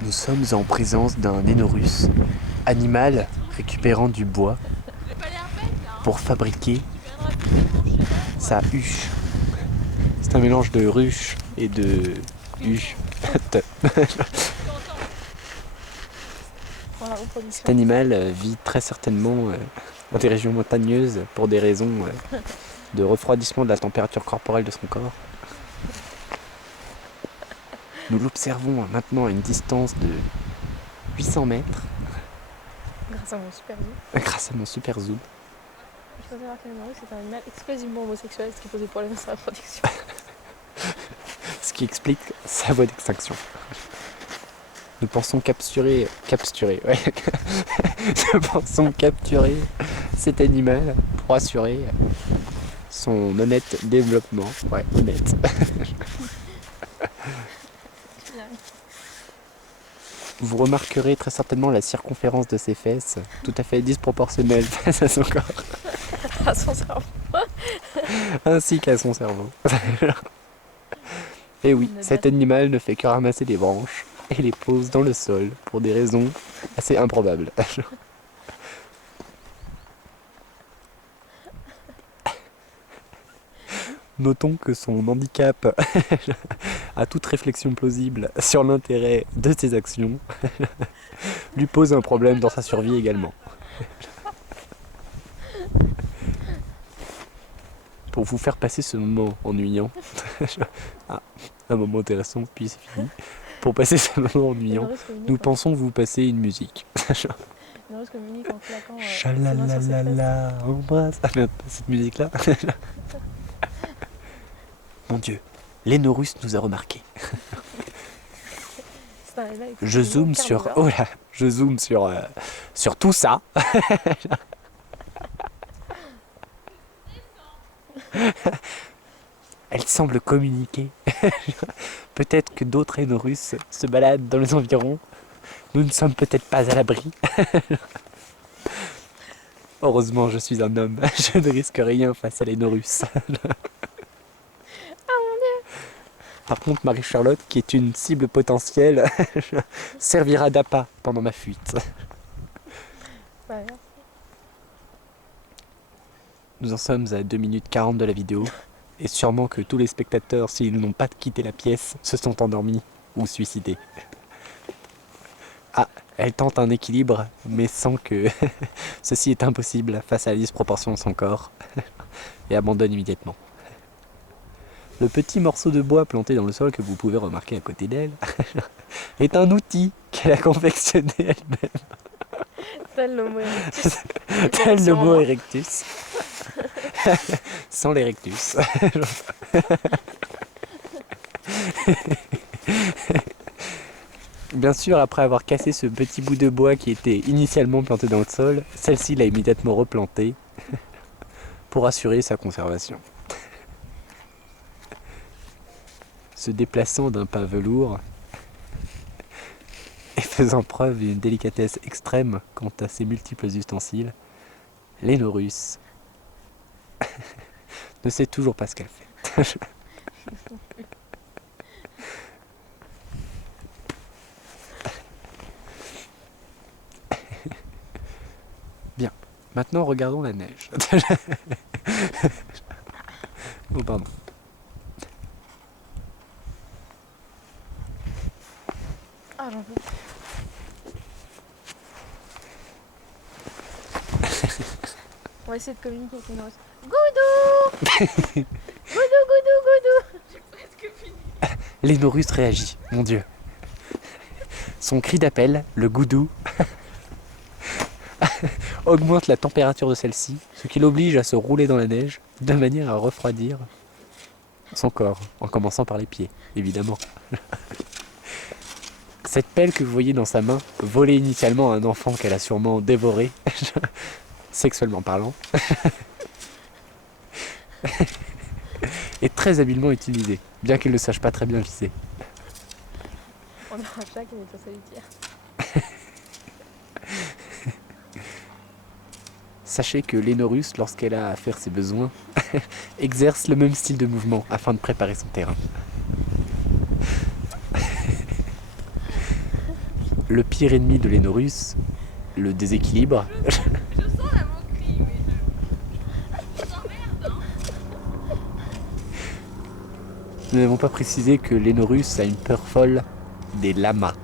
Nous sommes en présence d'un Énorus, animal récupérant du bois pour fabriquer sa huche. C'est un mélange de ruche et de huche. Cet animal vit très certainement dans des régions montagneuses pour des raisons de refroidissement de la température corporelle de son corps. Nous l'observons maintenant à une distance de 800 mètres Grâce à mon super zoom. grâce à mon super zoom. Il faut savoir qu'un Énorus c'est un animal exclusivement homosexuel, ce qui pose des problèmes à sa reproduction. Ce qui explique sa voie d'extinction. Nous pensons capturer, ouais. Nous pensons capturer cet animal pour assurer son honnête développement. Ouais, honnête. Vous remarquerez très certainement la circonférence de ses fesses, tout à fait disproportionnelle face à son corps, À son cerveau. ainsi qu'à son cerveau. Et oui, cet animal ne fait que ramasser des branches et les pose dans le sol pour des raisons assez improbables. Notons que son handicap à toute réflexion plausible sur l'intérêt de ses actions lui pose un problème dans sa survie également. Pour vous faire passer ce moment ennuyant, un moment intéressant, puis c'est fini. Pour passer ce moment ennuyant, nous pensons vous passer une musique. Énorus communique en claquant. Chalalalala, embrasse. Ah merde, cette musique-là. Mon Dieu, l'Énorus nous a remarqué. Je zoome sur, oh là, je zoome sur tout ça. Elle semble communiquer. Peut-être que d'autres Énorus se baladent dans les environs. Nous ne sommes peut-être pas à l'abri. Heureusement, je suis un homme. Je ne risque rien face à l'Énorus. Par contre, Marie-Charlotte, qui est une cible potentielle, servira d'appât pendant ma fuite. Nous en sommes à 2 minutes 40 de la vidéo. Et sûrement que tous les spectateurs, s'ils n'ont pas quitté la pièce, se sont endormis ou suicidés. Ah, elle tente un équilibre, mais sans que ceci est impossible face à la disproportion de son corps, et abandonne immédiatement. Le petit morceau de bois planté dans le sol que vous pouvez remarquer à côté d'elle est un outil qu'elle a confectionné elle-même. Tel l'homo erectus. Tel l'homo erectus. Sans l'erectus. Bien sûr, après avoir cassé ce petit bout de bois qui était initialement planté dans le sol, celle-ci l'a immédiatement replanté pour assurer sa conservation. Se déplaçant d'un pas velours et faisant preuve d'une délicatesse extrême quant à ses multiples ustensiles, l'Énorus ne sait toujours pas ce qu'elle fait. Bien, maintenant regardons la neige. Oh pardon. Ah, j'en peux. On va essayer de communiquer avec Énorus. Goudou Goudou, goudou, goudou. J'ai presque fini. L'Énorus réagit, mon Dieu. Son cri d'appel, le goudou, augmente la température de celle-ci, ce qui l'oblige à se rouler dans la neige, de manière à refroidir son corps, en commençant par les pieds, évidemment. Cette pelle que vous voyez dans sa main, volée initialement à un enfant qu'elle a sûrement dévoré, sexuellement parlant, est très habilement utilisée, bien qu'il ne sache pas très bien viser. On a un chat qui est au solitaire. Sachez que l'Énorus, lorsqu'elle a à faire ses besoins, exerce le même style de mouvement afin de préparer son terrain. Le pire ennemi de l'Enorus, le déséquilibre. Je sens la moquerie, mais je t'emmerde, hein. Nous n'avons pas précisé que l'Enorus a une peur folle des lamas.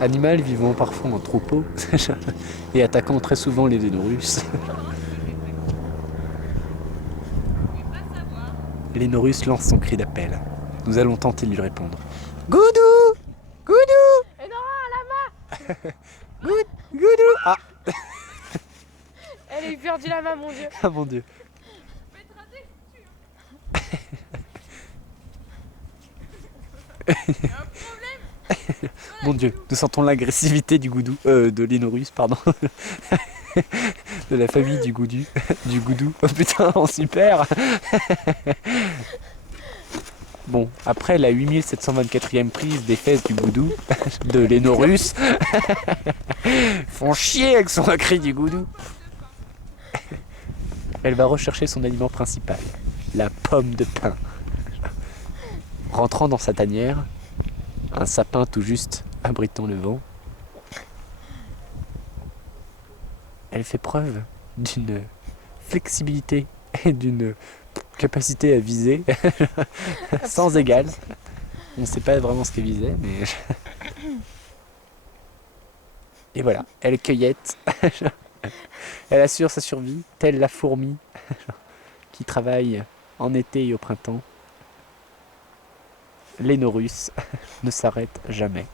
Animal vivant parfois en troupeau et attaquant très souvent les Enorus. L'Enorus lance son cri d'appel. Nous allons tenter de lui répondre. Goudou! Goudou! Et non, lama. Goudou! Ah! Elle a eu peur du lama, mon dieu. Ah mon dieu. Mon dieu, nous sentons l'agressivité du goudou, de l'Enorus, pardon. De la famille du goudou. Du goudou. Oh putain, super. Bon, après la 8724e prise des fesses du goudou, de l'Enorus, font chier avec son cri du goudou. Elle va rechercher son aliment principal, la pomme de pin. Rentrant dans sa tanière, un sapin tout juste abritant le vent, elle fait preuve d'une flexibilité et d'une capacité à viser sans égal. On ne sait pas vraiment ce qu'elle visait, mais... Et voilà, elle cueillette. Elle assure sa survie, telle la fourmi qui travaille en été et au printemps. L'Enorus ne s'arrête jamais.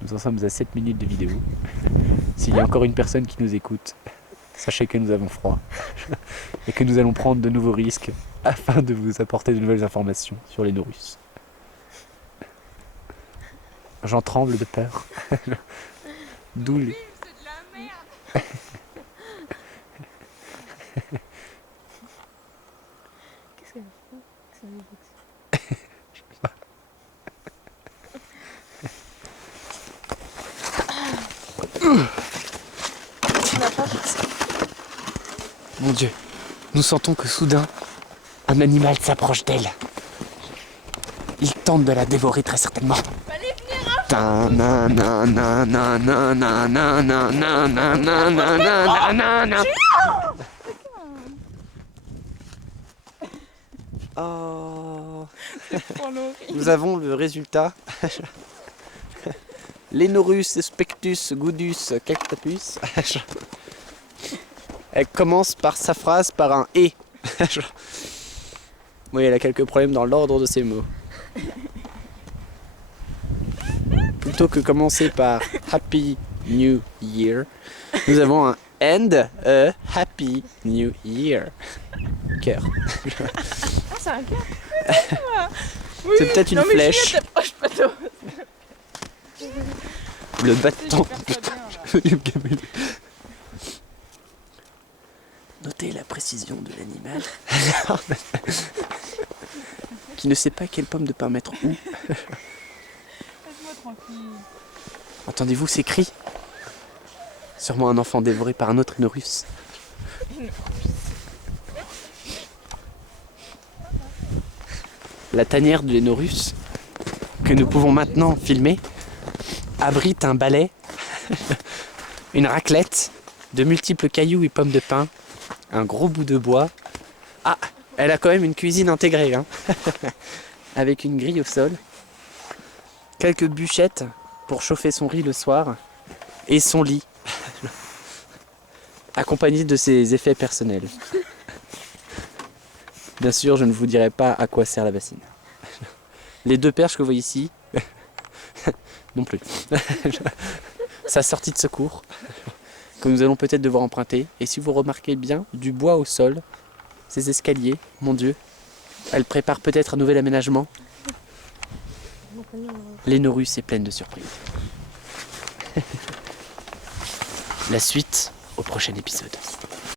Nous en sommes à 7 minutes de vidéo. S'il y a encore une personne qui nous écoute, sachez que nous avons froid et que nous allons prendre de nouveaux risques afin de vous apporter de nouvelles informations sur l'Enorus. J'en tremble de peur. D'où les... C'est de la merde. Qu'est-ce qu'elle fait? C'est une boxe. Mon Dieu, nous sentons que soudain, un animal s'approche d'elle. Il tente de la dévorer très certainement. Fallait venir. Oh. Oh, Nous avons le résultat. L'Enorus spectus gudus cactapus. Elle commence par sa phrase par un et. Oui, elle a quelques problèmes dans l'ordre de ses mots. Plutôt que commencer par Happy New Year, nous avons un and a Happy New Year. Cœur. Ah, c'est un cœur. C'est peut-être une flèche. Mais t'approches pas trop. Le bâton. Notez la précision de l'animal. Qui ne sait pas quelle pomme de pain mettre où. Laisse-moi tranquille. Entendez-vous ces cris? Sûrement un enfant dévoré par un autre Enorus. La tanière de l'Enorus, que nous pouvons maintenant filmer, abrite un balai, une raclette, de multiples cailloux et pommes de pin, un gros bout de bois. Ah, elle a quand même une cuisine intégrée, hein. Avec une grille au sol, quelques bûchettes pour chauffer son riz le soir, et son lit, accompagné de ses effets personnels. Bien sûr, je ne vous dirai pas à quoi sert la bassine. Les deux perches que vous voyez ici, non plus. Sa sortie de secours, que nous allons peut-être devoir emprunter. Et si vous remarquez bien, du bois au sol, ces escaliers, mon Dieu, elle prépare peut-être un nouvel aménagement. L'Enorus est pleine de surprises. La suite au prochain épisode.